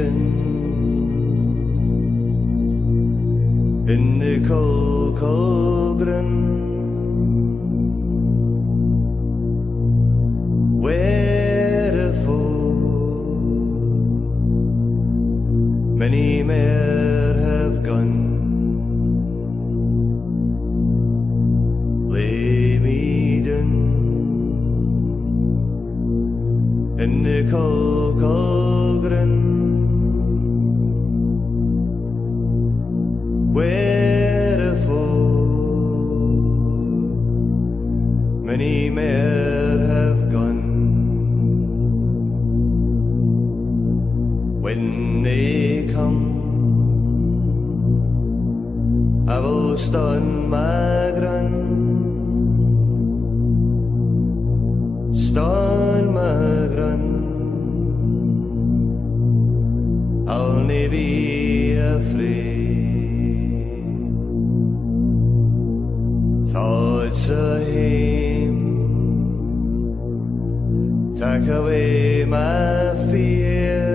maiden in the caul groon, wherefore many mair have gone. Lay me down in the caul groon, wherefore many mair have gone. When they come, I will Staun my groon, Staun my groon. I'll nae be afraid. Thoughts of hame take away my fear.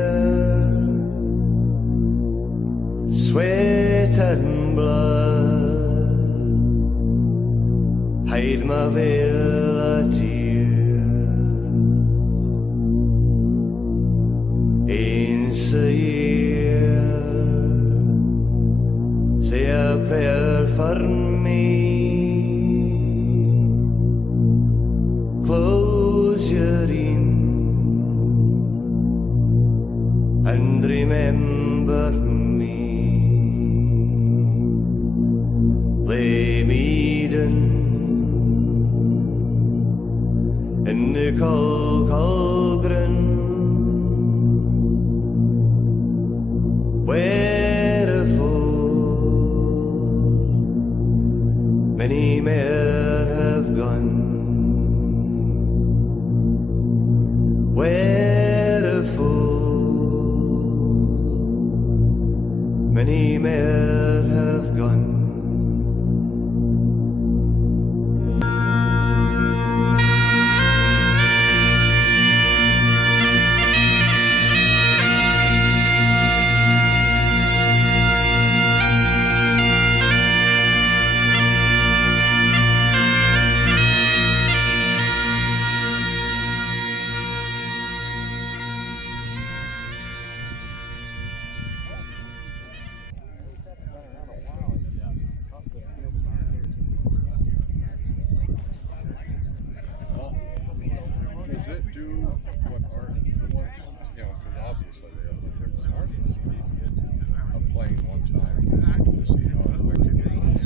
Sweat and blood hide my veil a tear. Ains a year, say a prayer for me. Close your een and remember me. Lay me down in the caul groon, wherefore many mair have gone. Wherefore many mair have gone. Does it do what art wants? You know, because obviously they have different artists. I'm playing one time to see how effective it is.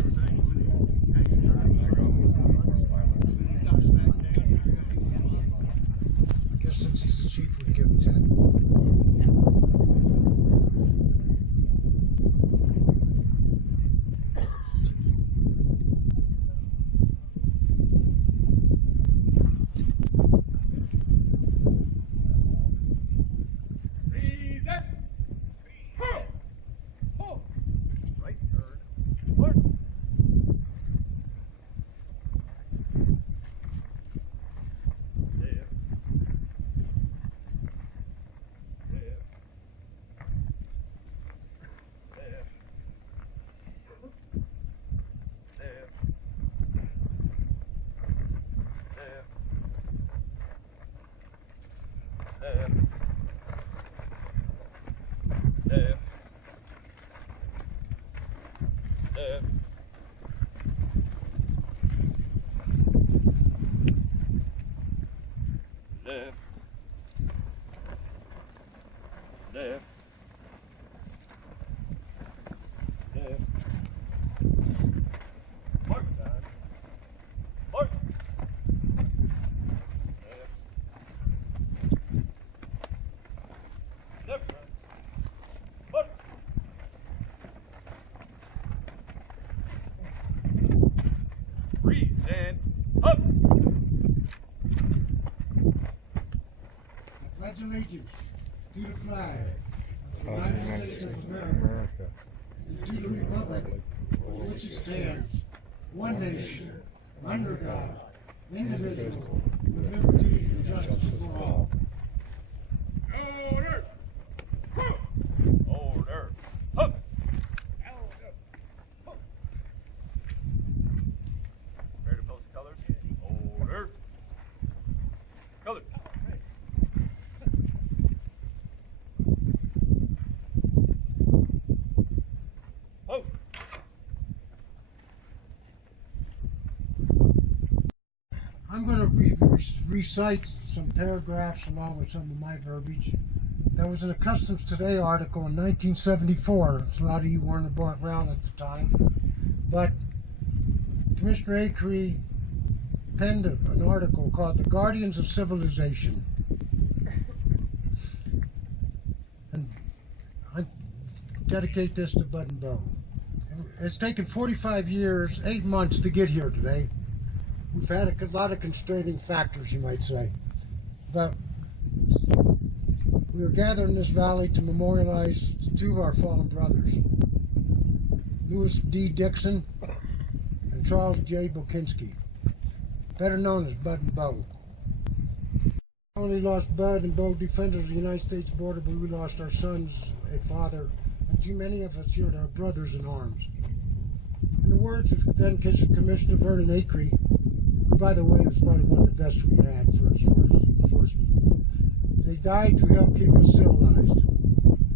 I guess since he's the chief, we can give him 10. Pledge allegiance to the flag of the United States of America and to the republic for which it stands, one nation, under God, indivisible, with liberty and justice for all. Order! recite some paragraphs along with some of my verbiage. There was in a Customs Today article in 1974. A lot of you weren't around at the time, but Commissioner Acree penned an article called "The Guardians of Civilization," and I dedicate this to Bud and Bo. It's taken 45 years, 8 months to get here today. We've had a lot of constraining factors, you might say, but we are gathered in this valley to memorialize two of our fallen brothers, Louis D. Dixon and Charles J. Bokinskie, better known as Bud and Bo. We only lost Bud and Bo, defenders of the United States border, but we lost our sons, a father, and too many of us here are brothers in arms. In the words of then Commissioner Vernon Acree, who, by the way, was probably one of the best we had for enforcement, they died to help keep us civilized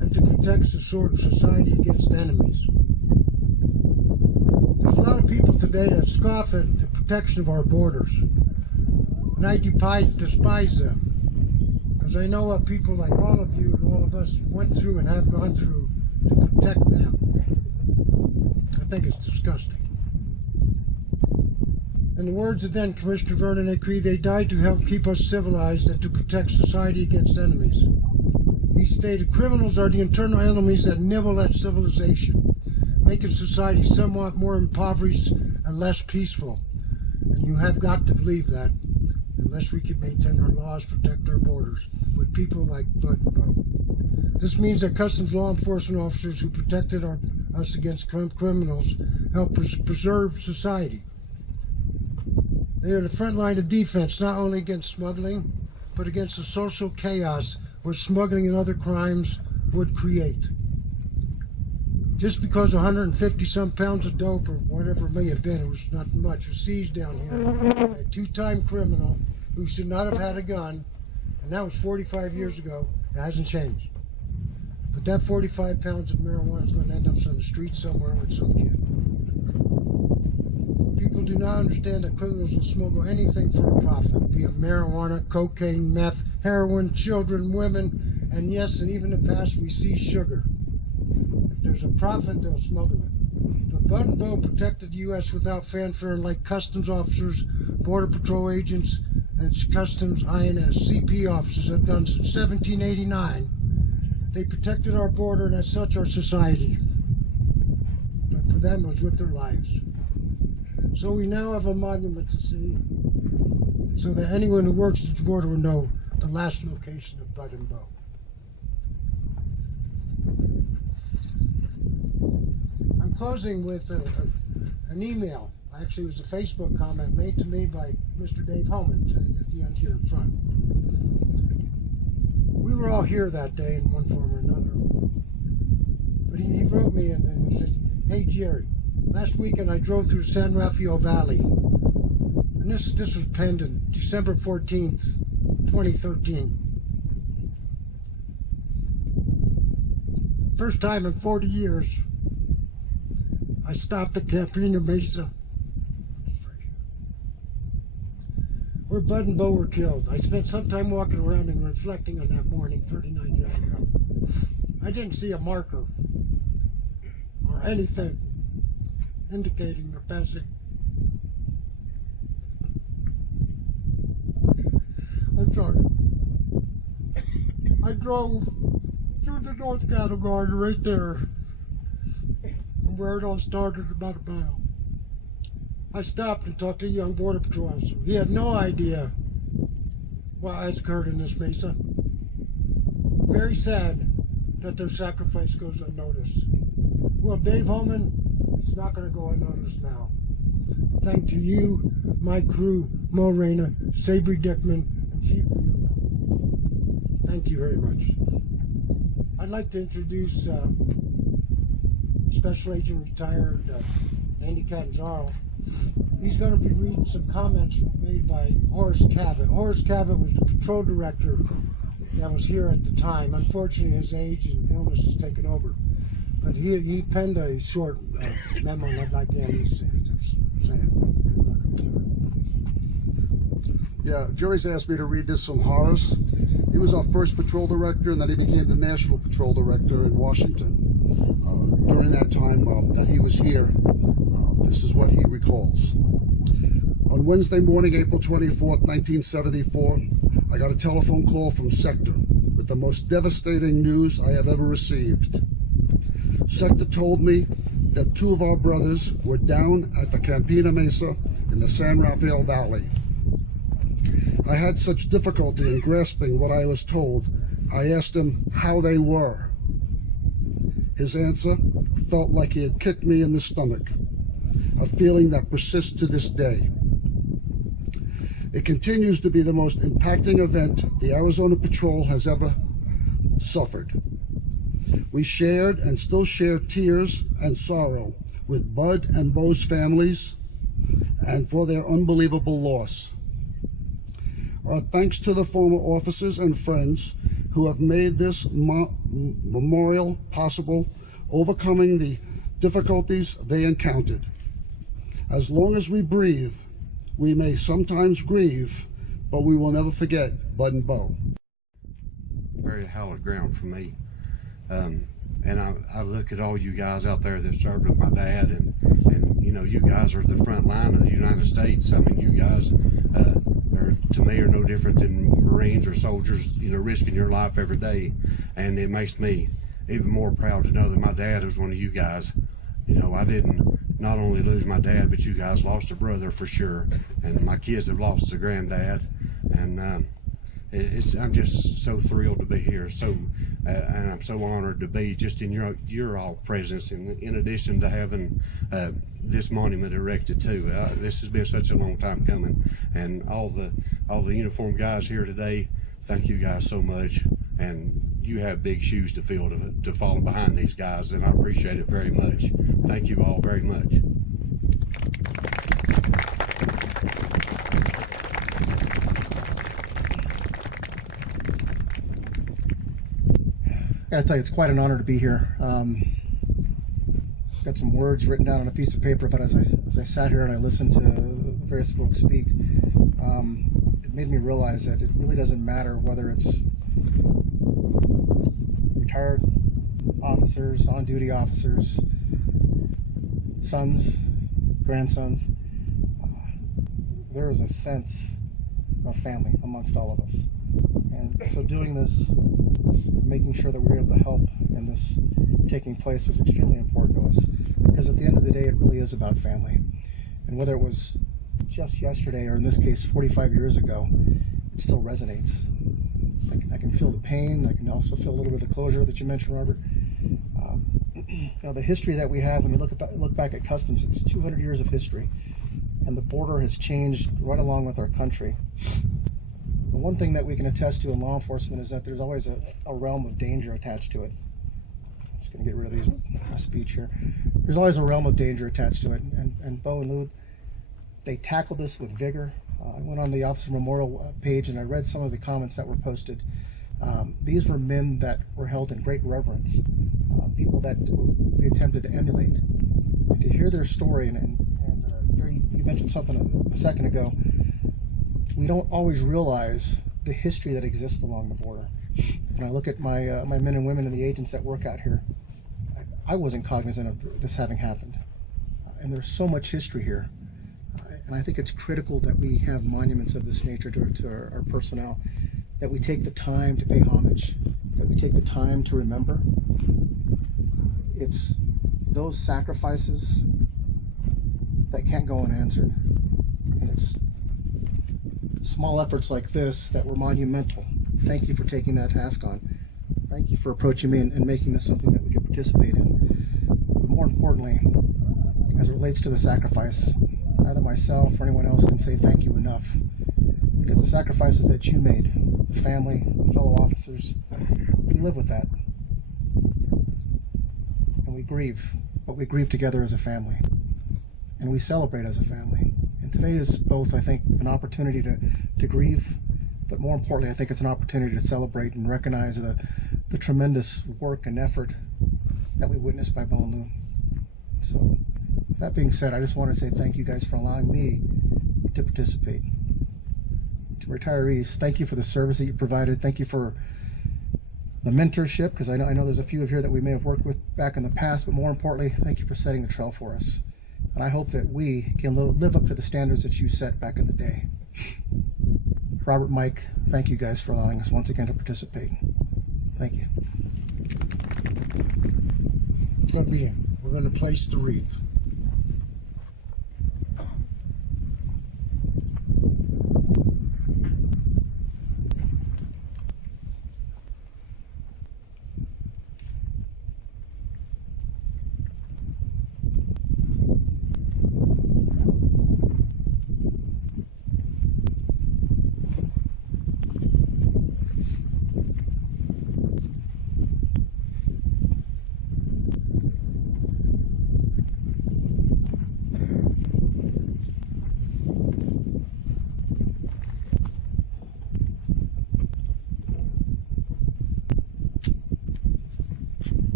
and to protect the society against enemies. There's a lot of people today that scoff at the protection of our borders, and I despise them, because I know what people like all of you and all of us went through and have gone through to protect them. I think it's disgusting. In the words of then Commissioner Vernon Acree, they died to help keep us civilized and to protect society against enemies. He stated, criminals are the internal enemies that nibble at civilization, making society somewhat more impoverished and less peaceful. And you have got to believe that, unless we can maintain our laws, protect our borders, with people like Bud and Bo. This means that Customs law enforcement officers who protected us against criminals help preserve society. They are the front line of defense, not only against smuggling, but against the social chaos which smuggling and other crimes would create. Just because 150-some pounds of dope, or whatever it may have been, it was not much, was seized down here. A two-time criminal who should not have had a gun, and that was 45 years ago. It hasn't changed. But that 45 pounds of marijuana is going to end up on the street somewhere with some kid. People do not understand that criminals will smuggle anything for a profit, be it marijuana, cocaine, meth, heroin, children, women, and yes, and even in the past we see sugar. If there's a profit, they'll smuggle it. But Bud and Bo protected the U.S. without fanfare, and like customs officers, border patrol agents, and customs INS, CP officers have done since 1789. They protected our border and as such our society. But for them it was with their lives. So we now have a monument to see, so that anyone who works at the border will know the last location of Bud and Bo. I'm closing with an email. Actually, it was a Facebook comment made to me by Mr. Dave Homan, sitting at the end here in front. We were all here that day in one form or another. But he wrote me and he said, "Hey Jerry, last weekend I drove through San Rafael Valley." And this was penned on December 14th, 2013. First time in 40 years, I stopped at Campini Mesa, where Bud and Bo were killed. I spent some time walking around and reflecting on that morning 39 years ago. I didn't see a marker or anything indicating their passing. I'm sorry. I drove through the North Cattle Guard right there, where it all started, about a mile. I stopped and talked to a young border patrol officer. He had no idea what has occurred in this mesa. Very sad that their sacrifice goes unnoticed. Well, Dave Holman, it's not going to go unnoticed now. Thanks to you, my crew, Mo Reyna, Sabri Dickman, and Chief Wheeler. Thank you very much. I'd like to introduce Special Agent Retired Andy Catanzaro. He's going to be reading some comments made by Horace Cavett. Horace Cavett was the patrol director that was here at the time. Unfortunately, his age and illness has taken over. But he penned a short memo, and I'd like Andy to say it. Yeah, Jerry's asked me to read this from Horace. He was our first patrol director, and then he became the National Patrol Director in Washington. During that time that he was here, this is what he recalls. On Wednesday morning, April 24th, 1974, I got a telephone call from Sector with the most devastating news I have ever received. Sector told me that 2 of our brothers were down at the Campini Mesa in the San Rafael Valley. I had such difficulty in grasping what I was told, I asked him how they were. His answer felt like he had kicked me in the stomach, a feeling that persists to this day. It continues to be the most impacting event the Arizona Patrol has ever suffered. We shared and still share tears and sorrow with Bud and Bo's families and for their unbelievable loss. Our thanks to the former officers and friends who have made this memorial possible, overcoming the difficulties they encountered. As long as we breathe, we may sometimes grieve, but we will never forget Bud and Bo. Very hallowed ground for me. And I look at all you guys out there that served with my dad, and you know, you guys are the front line of the United States. I mean, you guys to me are no different than Marines or soldiers, you know, risking your life every day. And it makes me even more proud to know that my dad was one of you guys. You know, I didn't not only lose my dad, but you guys lost a brother for sure, and my kids have lost a granddad, and I'm just so thrilled to be here. And I'm so honored to be just in your all presence, in addition to having this monument erected too. This has been such a long time coming, and all the uniformed guys here today, thank you guys so much. And you have big shoes to fill to follow behind these guys, and I appreciate it very much. Thank you all very much. I gotta tell you, it's quite an honor to be here. Got some words written down on a piece of paper, but as I sat here and I listened to various folks speak, it made me realize that it really doesn't matter whether it's retired officers, on-duty officers, sons, grandsons. There is a sense of family amongst all of us. And so doing this, making sure that we were able to help in this taking place was extremely important to us, because at the end of the day, it really is about family. And whether it was just yesterday, or in this case 45 years ago, it still resonates. I can feel the pain. I can also feel a little bit of the closure that you mentioned, Robert. You know, the history that we have, when we look back at customs, it's 200 years of history, and the border has changed right along with our country. The one thing that we can attest to in law enforcement is that there's always a realm of danger attached to it. I'm just going to get rid of these speech here. There's always a realm of danger attached to it, and Bo and Lou, they tackled this with vigor. I went on the Officer Memorial page and I read some of the comments that were posted. These were men that were held in great reverence, people that we attempted to emulate. And to hear their story, and you mentioned something a second ago, we don't always realize the history that exists along the border. When I look at my men and women and the agents that work out here, I wasn't cognizant of this having happened. And there's so much history here. And I think it's critical that we have monuments of this nature to our personnel, that we take the time to pay homage, that we take the time to remember. It's those sacrifices that can't go unanswered. And it's small efforts like this that were monumental. Thank you for taking that task on. Thank you for approaching me and making this something that we could participate in. But more importantly, as it relates to the sacrifice, neither myself or anyone else can say thank you enough, because the sacrifices that you made, the family, the fellow officers, we live with that. And we grieve, but we grieve together as a family. And we celebrate as a family. And today is both, I think, an opportunity to grieve, but more importantly, I think it's an opportunity to celebrate and recognize the tremendous work and effort that we witnessed by Bo and Lou. So, with that being said, I just want to say thank you guys for allowing me to participate. to retirees, thank you for the service that you provided. Thank you for the mentorship, because I know there's a few of here that we may have worked with back in the past, but more importantly, thank you for setting the trail for us. And I hope that we can live up to the standards that you set back in the day. Robert, Mike, thank you guys for allowing us once again to participate. Thank you. It's going to be in. We're going to place the wreath.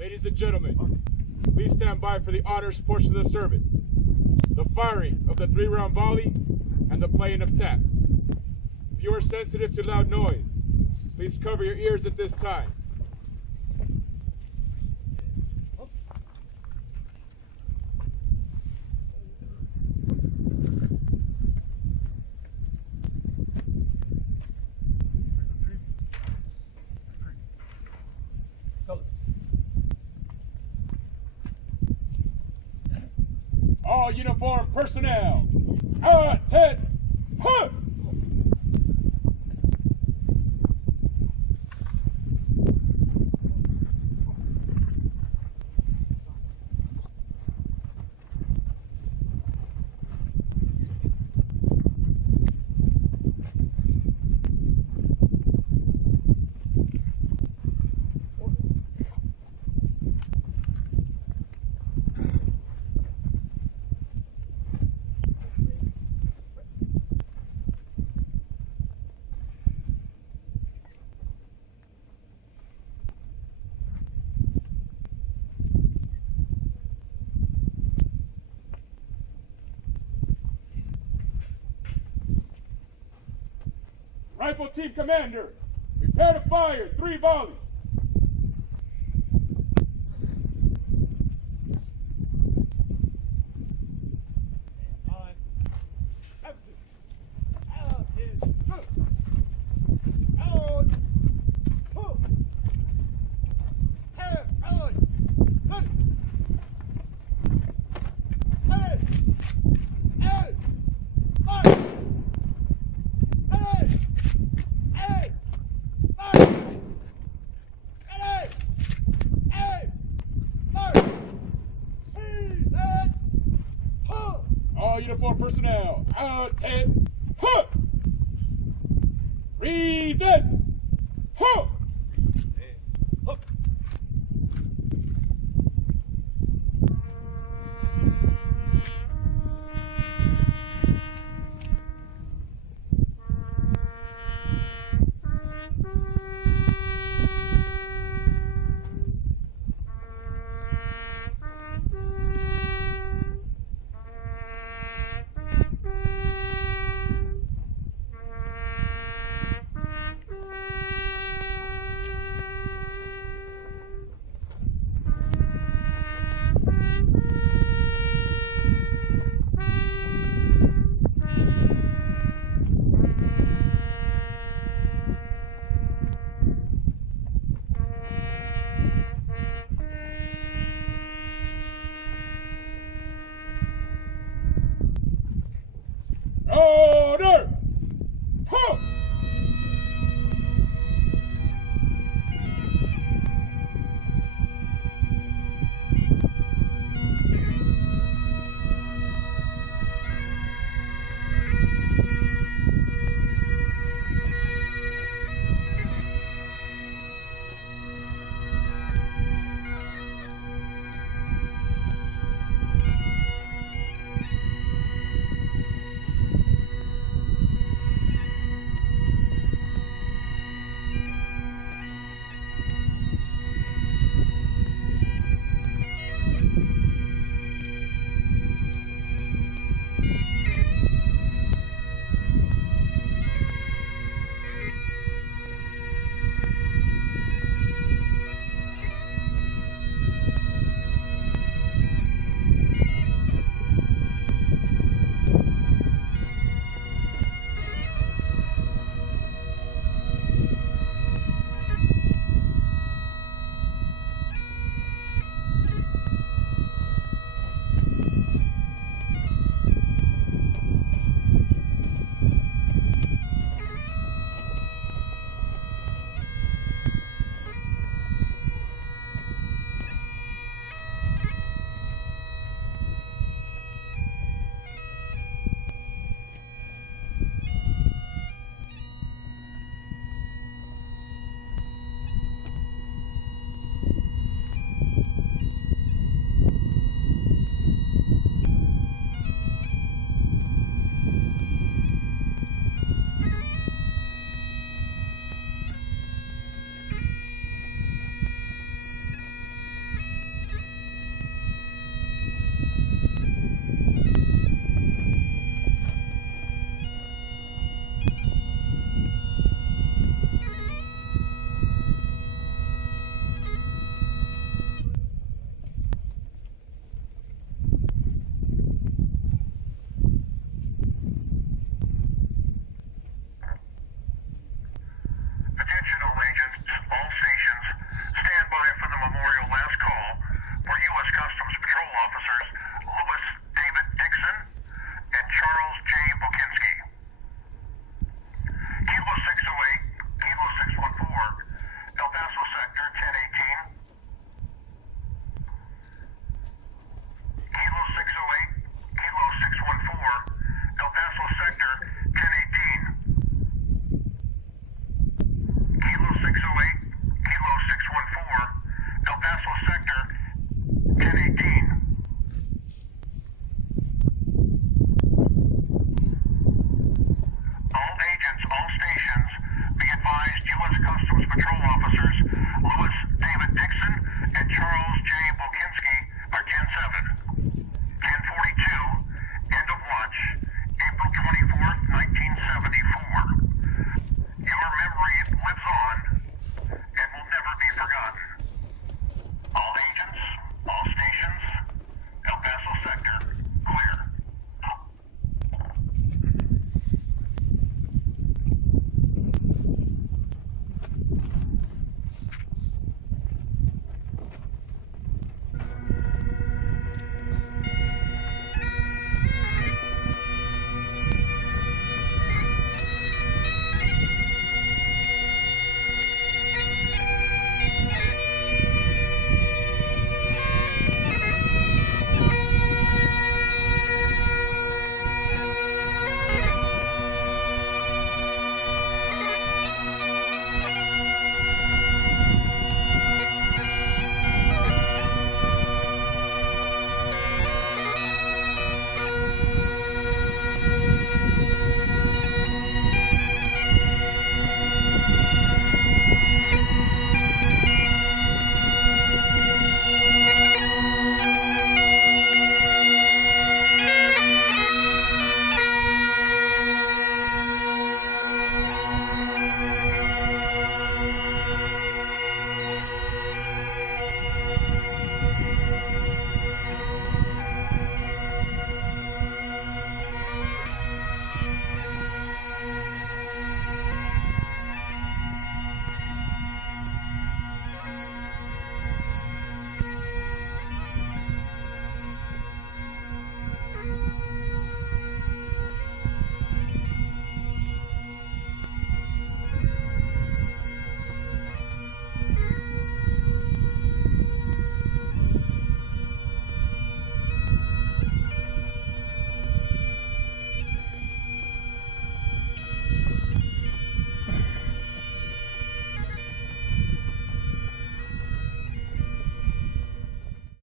Ladies and gentlemen, please stand by for the honors portion of the service, the firing of the 3-round volley, and the playing of taps. If you are sensitive to loud noise, please cover your ears at this time. All uniform personnel, attend! Huh! Rifle team commander, prepare to fire 3 volleys. Uniform personnel, attend! Huh! Present!